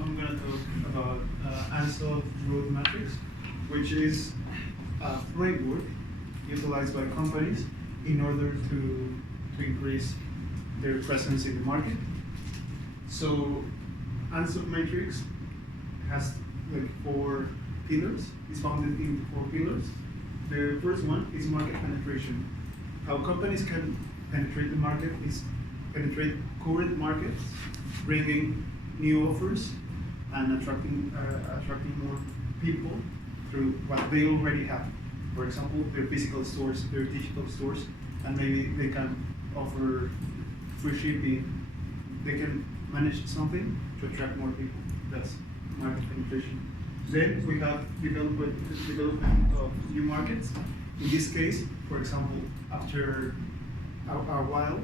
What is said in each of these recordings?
I'm going to talk about Ansel Growth Matrix, which is a framework utilized by companies in order to increase their presence in the market. So Ansel Matrix has like 4 pillars. It's founded in 4 pillars. The first one is market penetration. How companies can penetrate the market is penetrate current markets, bringing new offers and attracting more people through what they already have. For example, their physical stores, their digital stores, and maybe they can offer free shipping. They can manage something to attract more people. That's market penetration. Then we have development of new markets. In this case, for example, after a while,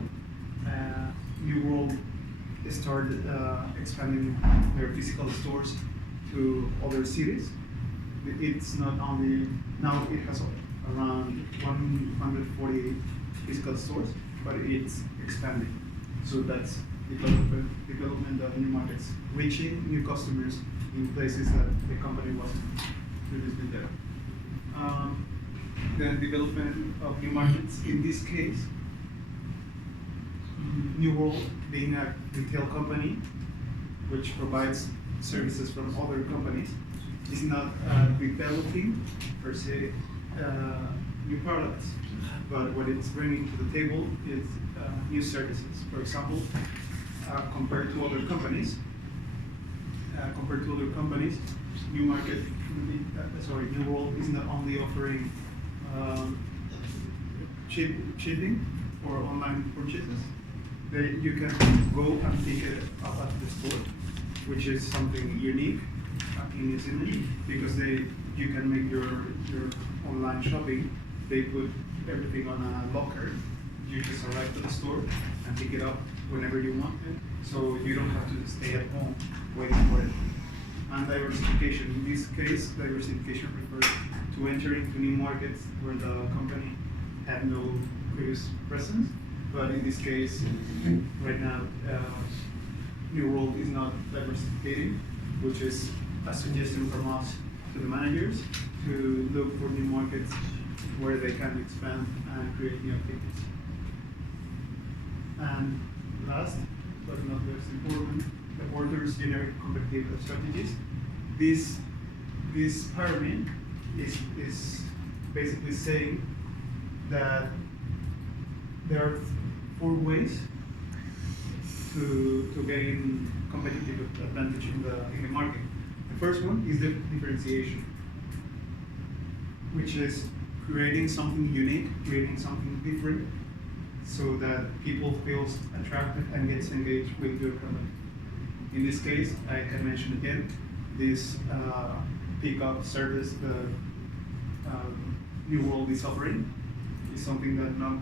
New World started expanding their physical stores to other cities. It's not only, now it has around 140 physical stores, but it's expanding. So that's development of new markets, reaching new customers in places that the company wasn't previously there. Then development of new markets. In this case, New World being a retail company which provides services from other companies is not developing per se new products, but what it's bringing to the table is new services. For example, compared to other companies, New World is not only offering shipping for online purchases. You can go and pick it up at the store, which is something unique in New Zealand, because you can make your online shopping. They put everything on a locker. You just arrive to the store and pick it up whenever you want it, so you don't have to stay at home waiting for it. And diversification. In this case, diversification refers to entering to new markets where the company had no previous presence. But in this case, right now, New World is not diversificating, which is a suggestion from us to the managers to look for new markets where they can expand and create new activities. And last, but not less important, the order's generic competitive strategies. This pyramid is basically saying that there are 4 ways to gain competitive advantage in the market. The first one is the differentiation, which is creating something unique, creating something different, so that people feel attracted and gets engaged with your company. In this case, I can mention again this pickup service that New World is offering is something that not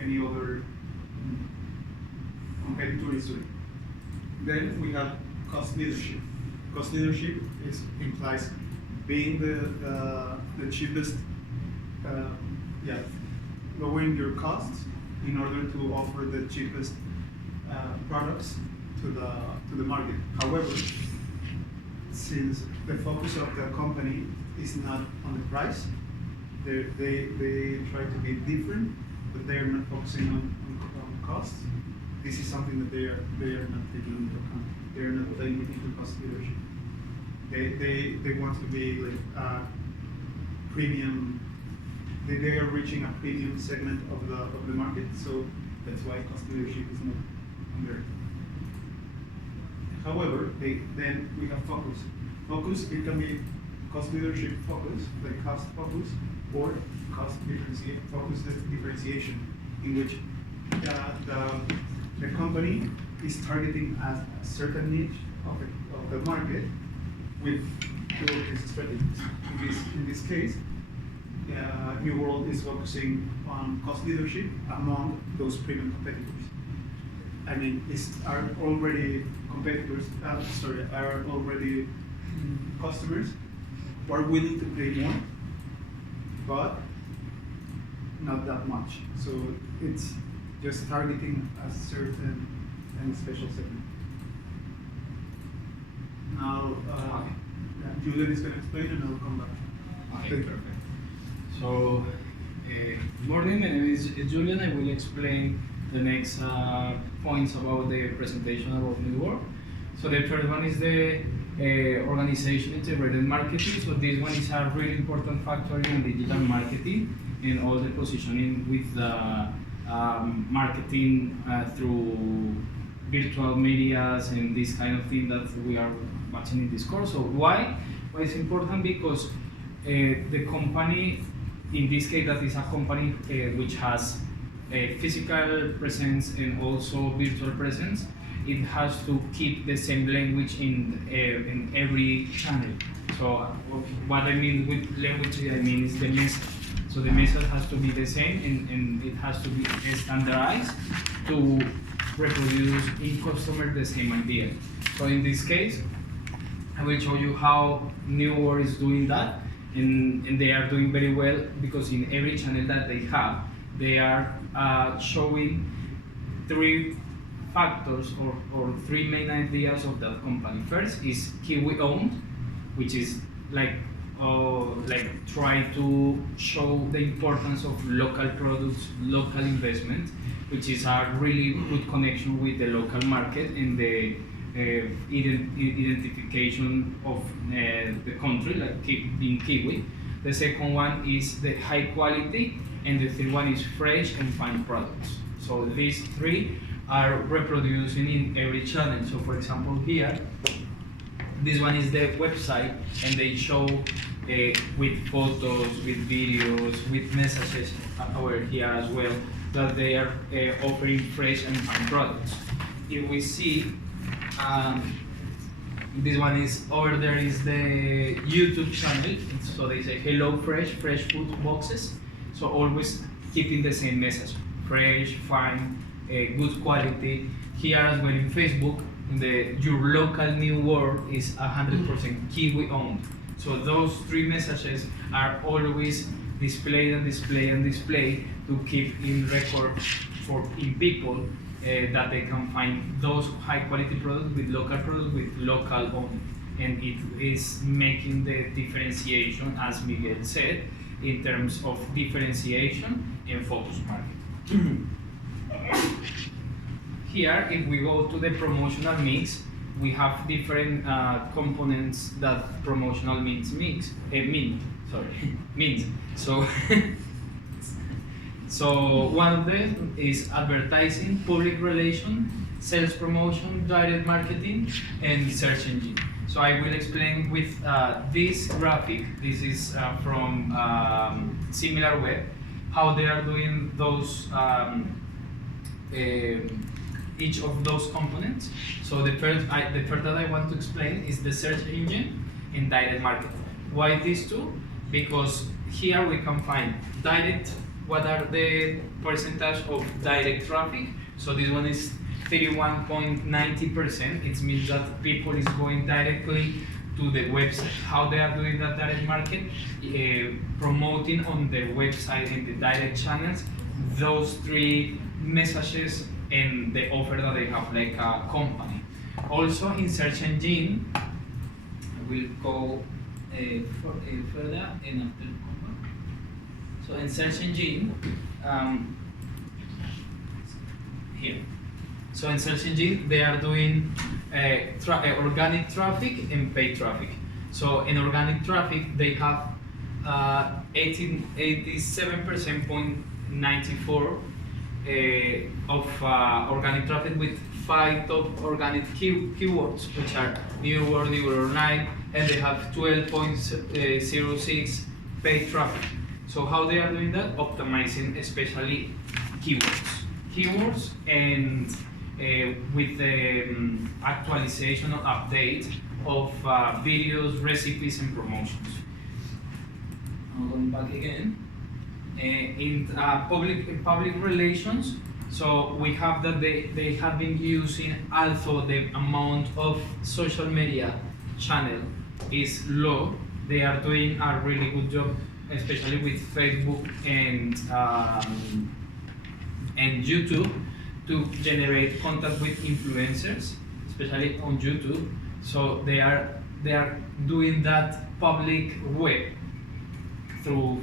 any other competitor is doing. Then we have cost leadership. Cost leadership implies being the cheapest, lowering your costs in order to offer the cheapest products to the market. However, since the focus of the company is not on the price, they try to be different, but they are not focusing on costs. This is something that they are not taking into account. They are not taking into cost leadership. They want to be like premium. They are reaching a premium segment of the market, so that's why cost leadership is not on there. However, then we have focus. Focus, it can be cost leadership focus, like cost focus, or cost differentiation, in which the company is targeting a certain niche of the market with 2 of these strategies. In this case, New World is focusing on cost leadership among those premium competitors. I mean, are already competitors, are already customers who are willing to pay more, but not that much. So it's just targeting a certain and special segment. Julian is going to explain, and I'll come back. Okay, perfect. So, good morning. My name is Julian. I will explain the next points about the presentation about New World. So the first one is the organization integrated marketing. So this one is a really important factor in digital marketing and all the positioning with the marketing through virtual medias and this kind of thing that we are watching in this course. So why? Why it's important? Because the company, in this case, that is a company which has a physical presence and also virtual presence, it has to keep the same language in every channel. So what I mean with language, I mean is the message. So the message has to be the same, and it has to be standardized to reproduce in customer the same idea. So in this case, I will show you how New World is doing that, and they are doing very well because in every channel that they have, they are showing three factors or three main ideas of that company. First is Kiwi owned, which is like try to show the importance of local products, local investment, which is a really good connection with the local market and the identification of the country, like being Kiwi. The second one is the high quality, and the third one is fresh and fine products. So these three are reproducing in every channel. So for example here, this one is the website, and they show with photos, with videos, with messages over here as well, that they are offering fresh and fine products. If we see, this one is over there is the YouTube channel. So they say Hello Fresh, fresh food boxes. So always keeping the same message: fresh, fine, good quality. Here as well in Facebook, your local New World is 100% Kiwi owned. So those three messages are always displayed and displayed and displayed to keep in record in people that they can find those high quality products with local owned, and it is making the differentiation, as Miguel said, in terms of differentiation and focus market. Here, if we go to the promotional mix, we have different components that promotional mix means. So, so one of them is advertising, public relation, sales promotion, direct marketing, and search engine. So I will explain with this graphic. This is from SimilarWeb, how they are doing those each of those components. So the first that I want to explain is the search engine and direct marketing. Why these two? Because here we can find direct, what are the percentage of direct traffic. So this one is 31.90%. It means that people is going directly to the website. How they are doing that direct market? Promoting on the website and the direct channels those three messages and the offer that they have, like a company. Also in search engine, I will go further and after company. So in search engine, here. So in search engine, they are doing organic traffic and paid traffic. So in organic traffic, they have 87.94 of organic traffic with 5 top organic keywords, which are New World, New World Online, and they have 12.06 paid traffic. So how they are doing that? Optimizing especially keywords, and with the actualization or update of videos, recipes, and promotions. I'm going back again. In public relations, so we have that they have been using, although the amount of social media channel is low, they are doing a really good job, especially with Facebook and YouTube, to generate contact with influencers, especially on YouTube. So they are they are doing that public web through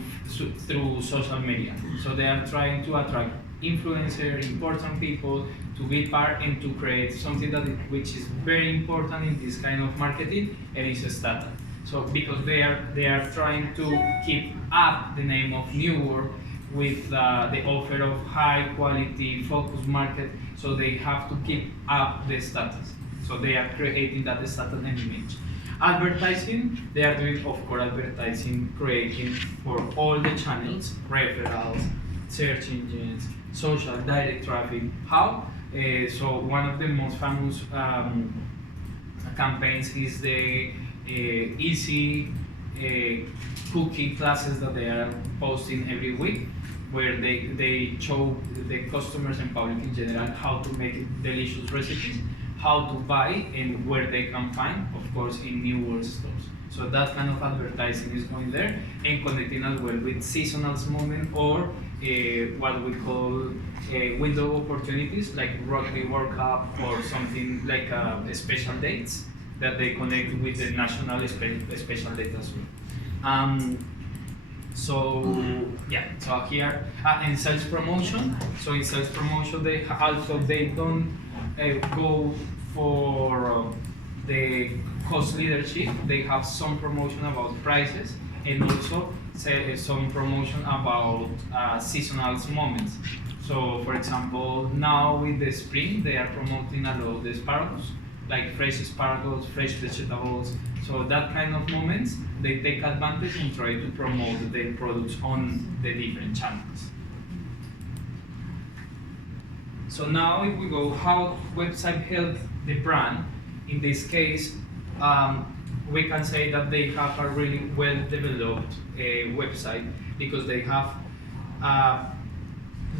social media. So they are trying to attract influencers, important people to be part and to create something which is very important in this kind of marketing, and it's startup. So because they are trying to keep up the name of New World with the offer of high quality focused market, so they have to keep up the status. So they are creating that status and image. Advertising, they are doing, of course, advertising, creating for all the channels, referrals, search engines, social, direct traffic. How? So one of the most famous campaigns is the easy cookie classes that they are posting every week, where they show the customers and public in general how to make delicious recipes, how to buy, and where they can find, of course, in New World stores. So that kind of advertising is going there, and connecting as well with seasonal moment or what we call window opportunities, like Rugby World Cup or something like special dates that they connect with the national special date as well. So yeah, so here in sales promotion. So in sales promotion, they don't go for the cost leadership. They have some promotion about prices, and also some promotion about seasonal moments. So for example, now with the spring, they are promoting a lot of the asparagus, like fresh asparagus, fresh vegetables. So that kind of moments, they take advantage and try to promote their products on the different channels. So now if we go how website help the brand, in this case, we can say that they have a really well-developed website, because they have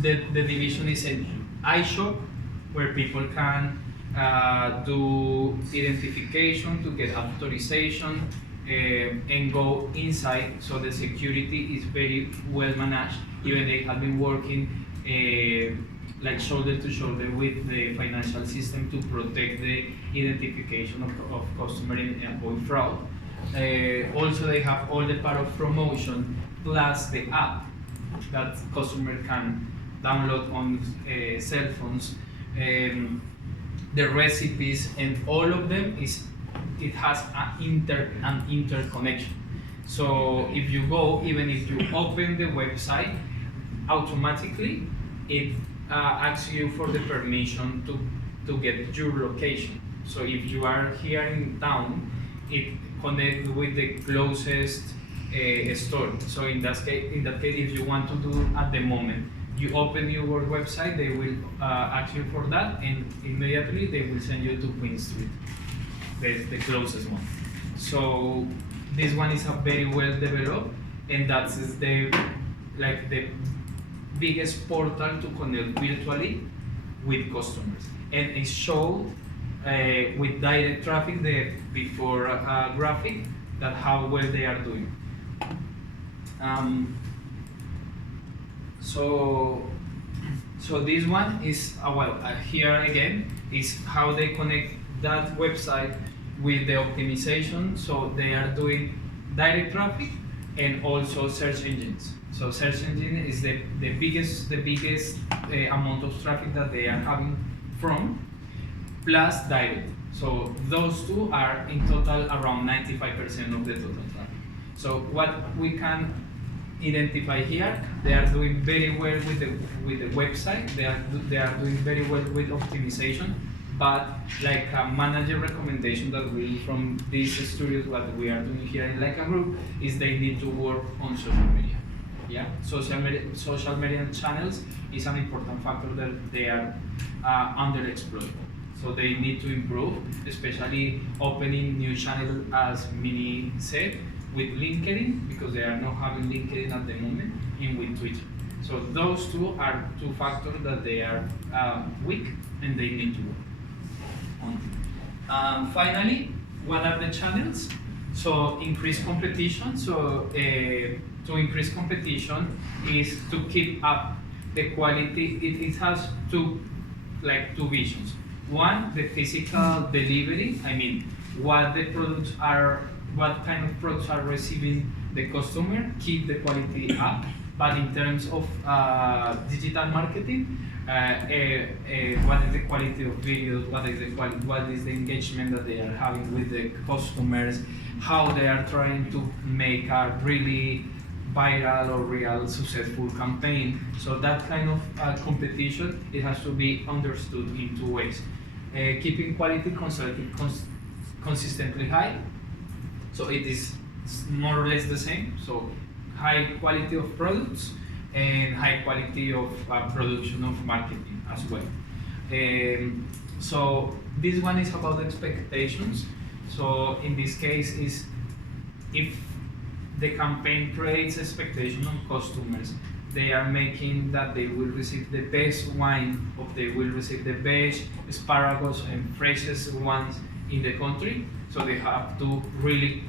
the division is an iShop, where people can do identification to get authorization and go inside. So the security is very well managed. Even they have been working like shoulder to shoulder with the financial system to protect the identification of customer and avoid fraud. Also, they have all the part of promotion plus the app that customer can download on cell phones. The recipes and all of them it has an interconnection. So if you go, even if you open the website, automatically it asks you for the permission to get your location. So if you are here in town, it connects with the closest store. So in that case, if you want to do at the moment, you open your website, they will ask you for that, and immediately they will send you to Queen Street, the closest one. So this one is a very well developed, and that's the biggest portal to connect virtually with customers, and it showed with direct traffic, the before graphic, that how well they are doing. So this one is here again is how they connect that website with the optimization. So they are doing direct traffic and also search engines. So search engine is the biggest amount of traffic that they are having from, plus direct. So those two are in total around 95% of the total traffic. So what we can identify here, they are doing very well with the website. They are doing very well with optimization. But like a manager recommendation that we from these studios, what we are doing here in Leica Group, is they need to work on social media. Yeah, social media channels is an important factor that they are underexploited. So they need to improve, especially opening new channels, as Mini said, with LinkedIn, because they are not having LinkedIn at the moment, and with Twitter. So those two are two factors that they are weak and they need to work on. Finally, what are the channels? So increase competition. So to increase competition is to keep up the quality. It has two visions. One, the physical delivery. I mean, what the products are, what kind of products are receiving the customer, keep the quality up. But in terms of digital marketing, what is the quality of videos, what is the engagement that they are having with the customers, how they are trying to make a really viral or real successful campaign. So that kind of competition, it has to be understood in two ways. Keeping quality consistently high, so it is more or less the same. So high quality of products and high quality of production of marketing as well. So this one is about expectations. So in this case is if the campaign creates expectation on customers, they are making that they will receive the best wine, or they will receive the best asparagus and freshest ones in the country. So they have to really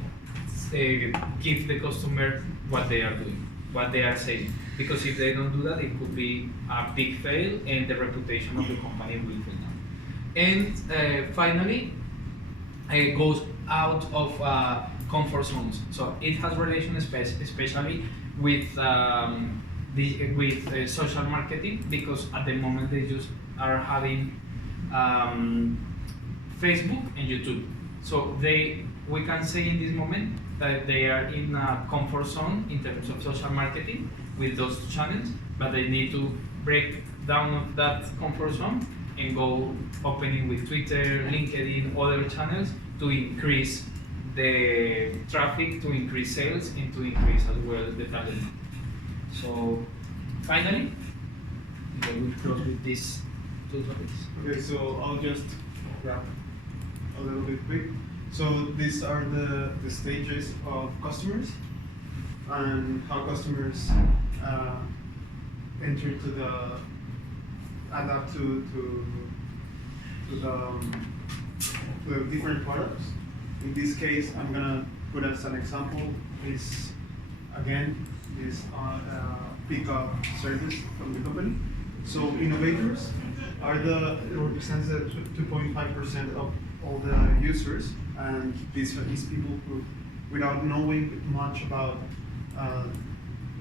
give the customer what they are doing, what they are saying. Because if they don't do that, it could be a big fail and the reputation of the company will fall down. And finally, it goes out of comfort zones. So it has relation especially with social marketing, because at the moment they just are having Facebook and YouTube. So we can say in this moment that they are in a comfort zone in terms of social marketing with those channels, but they need to break down of that comfort zone and go opening with Twitter, LinkedIn, other channels to increase the traffic, to increase sales, and to increase as well the target. So finally, we will close with these two topics. Okay, so I'll just wrap a little bit quick. So these are the stages of customers and how customers enter to the adapt to the different products. In this case, I'm gonna put as an example is again this pickup service from the company. So innovators are represents the 2.5% of all the users, and these are people who, without knowing much about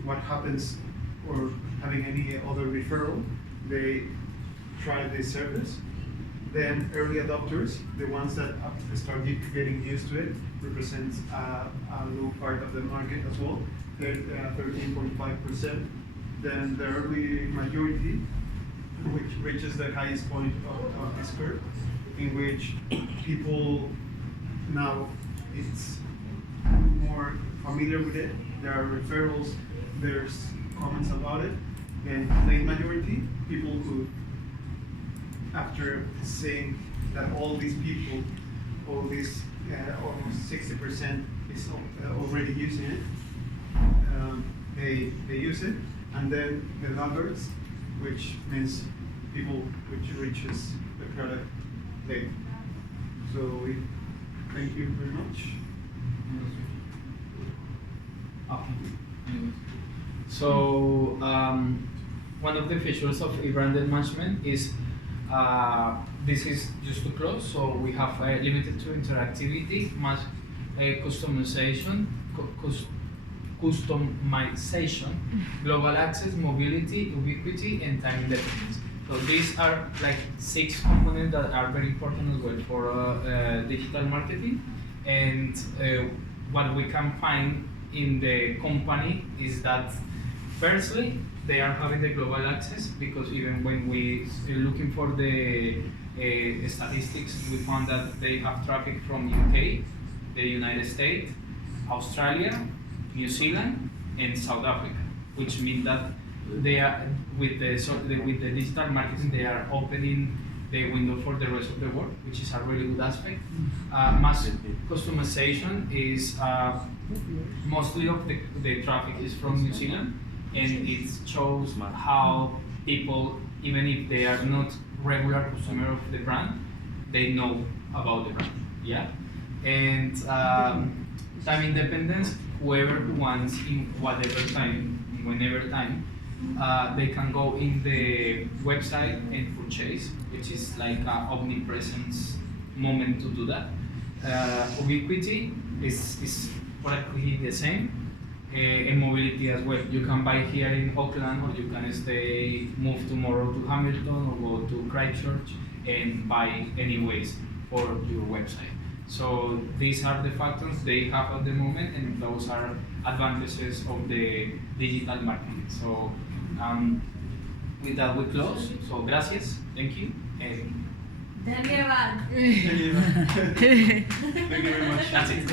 what happens or having any other referral, they try this service. Then early adopters, the ones that start getting used to it, represents a low part of the market as well. They're 13.5%. Then the early majority, which reaches the highest point of this curve, in which people now it's more familiar with it. There are referrals, there's comments about it. Then late majority, people who, after saying that all these people, all these almost 60% is already using it, they use it. And then the laggards, which means people which reaches the product late. So we thank you very much. So one of the features of e-branded management is this is just to close. So we have limited to interactivity, much customization, global access, mobility, ubiquity, and time independence. So these are like 6 components that are very important as well for digital marketing. And what we can find in the company is that firstly, they are having the global access, because even when we are looking for the statistics, we found that they have traffic from UK, the United States, Australia, New Zealand, and South Africa, which means that they are with the digital marketing, they are opening the window for the rest of the world, which is a really good aspect. Mass customization is mostly of the traffic is from New Zealand, and it shows how people, even if they are not regular customer of the brand, they know about the brand. Yeah, and time independence. Whoever wants, in whatever time, whenever time, they can go in the website and purchase, which is like an omnipresence moment to do that. Ubiquity is practically the same. And mobility as well. You can buy here in Auckland, or you can move tomorrow to Hamilton or go to Christchurch and buy anyways for your website. So these are the factors they have at the moment, and those are advantages of the digital marketing. So with that we close. So gracias, thank you. And धन्यवाद. Thank you very much. that's it.